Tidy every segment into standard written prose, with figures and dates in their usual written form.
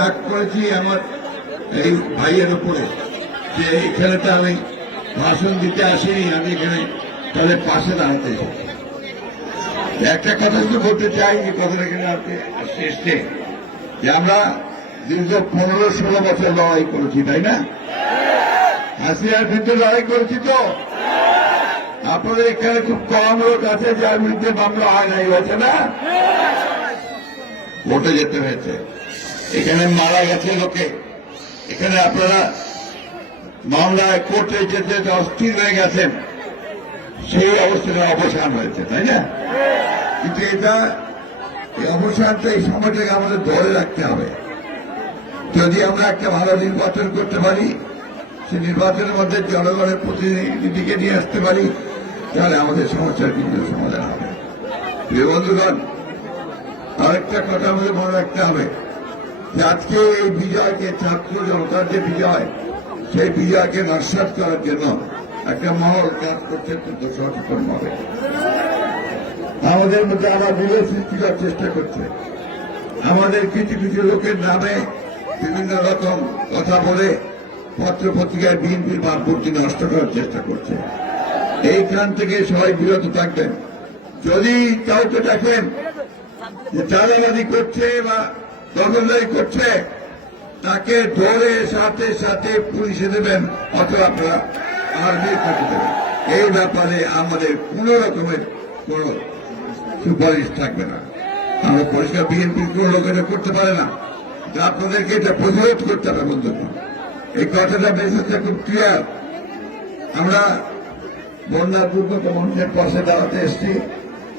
রাগ করেছি আমার এই ভাইয়ের উপরে যে এখানে তো আমি ভাষণ দিতে আসিনি, আমি এখানে তাদের পাশে দাঁড়াতে এসেছি। একটা কথা শুধু বলতে চাই, যে কথাটা এখানে এসছে যে আমরা দীর্ঘ 15-16 বছর লড়াই করেছি, তাই না? হাসিনার বিরুদ্ধে লড়াই করেছি তো। আপনাদের এখানে খুব কম লোক আছে যার বিরুদ্ধে মামলা হয় নাই, হয়েছে না? ভোটে যেতে হয়েছে, এখানে মারা গেছে লোকে, এখানে আপনারা মামলায় কোর্টে যেতে অস্থির হয়ে গেছেন, সেই অবস্থাটা অবসান হয়েছে, তাই না? কিন্তু এটা এই অবসানটা, এই সময়টাকে আমাদের ধরে রাখতে হবে। যদি আমরা একটা ভালো নির্বাচন করতে পারি, সেই নির্বাচনের মধ্যে জনগণের প্রতিনিধিকে নিয়ে আসতে পারি, তাহলে আমাদের সমস্যার কিন্তু সমাধান হবে। প্রিয় বন্ধুগণ, আরেকটা কথা আমাদের মনে রাখতে হবে যে আজকে এই বিজয়কে, ছাত্র জনতার যে বিজয়, সেই বিজয়কে নস্যাৎ করার জন্য একটা মহল কাজ করছে অত্যন্ত সচেতন ভাবে। আমাদের মধ্যে আবার বিরোধ সৃষ্টি করার চেষ্টা করছে, আমাদের কিছু কিছু লোকের নামে বিভিন্ন রকম কথা বলে পত্র পত্রিকায় বিএনপির ভাবমূর্তি নষ্ট করার চেষ্টা করছে। এইখান থেকে সবাই বিরত থাকবেন। যদি কাউকে দেখেন যে চাঁদাবাজি করছে বা দখলদারি করছে, তাকে ধরে সাথে সাথে পুলিশে দেবেন অথবা আপনারা আর্মির কাছে দেবেন। এই ব্যাপারে আমাদের কোন রকমের কোন সুপারিশ থাকবে না। আমরা পরিষ্কার বিএনপির কোন লোক এটা করতে পারে না, আপনাদেরকে এটা প্রতিরোধ করতে হবে। বন্ধুগণ, এই কথাটা মেসেজটা খুব ক্লিয়ার। আমরা বন্যার দুর্গত মানুষের পাশে দাঁড়াতে এসেছি,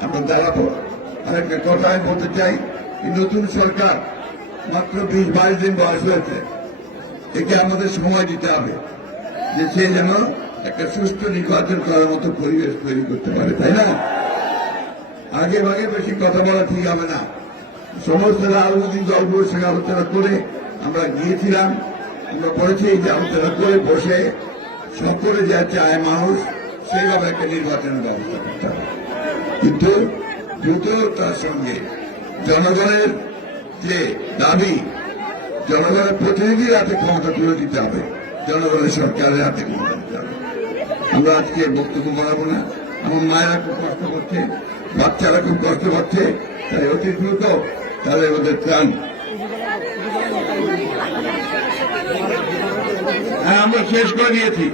আমরা দাঁড়াবো। আরেকটা কথা আমি বলতে চাই, নতুন সরকার মাত্র 20-22 দিন বয়স হয়েছে, একে আমাদের সময় দিতে হবে যে সে যেন একটা সুষ্ঠু নির্বাচন করার মতো পরিবেশ তৈরি করতে পারে, তাই না? আগে ভাগে বেশি কথা বলা ঠিক হবে না। সমস্ত রাজনৈতিক দলগুলোর সঙ্গে আলোচনা করে আমরা গিয়েছিলাম, আমরা বলেছি যে আলোচনা করে বসে সকলে যা চায় মানুষ, সেইভাবে একটা নির্বাচনের ব্যবস্থা করতে হবে। কিন্তু দ্রুত তার সঙ্গে জনগণের যে দাবি, জনগণের প্রতিনিধির হাতে ক্ষমতা তুলে দিতে হবে, জনগণের সরকারের হাতে ক্ষমতা দিতে হবে। আমরা আজকে বক্তব্য বাড়াবো না। আমার মায়েরা খুব কষ্ট করছে, বাচ্চারা খুব কষ্ট পাচ্ছে, তাই অতি দ্রুত তাহলে ওদের ত্রাণ। হ্যাঁ, আমরা শেষ করে দিয়েছি।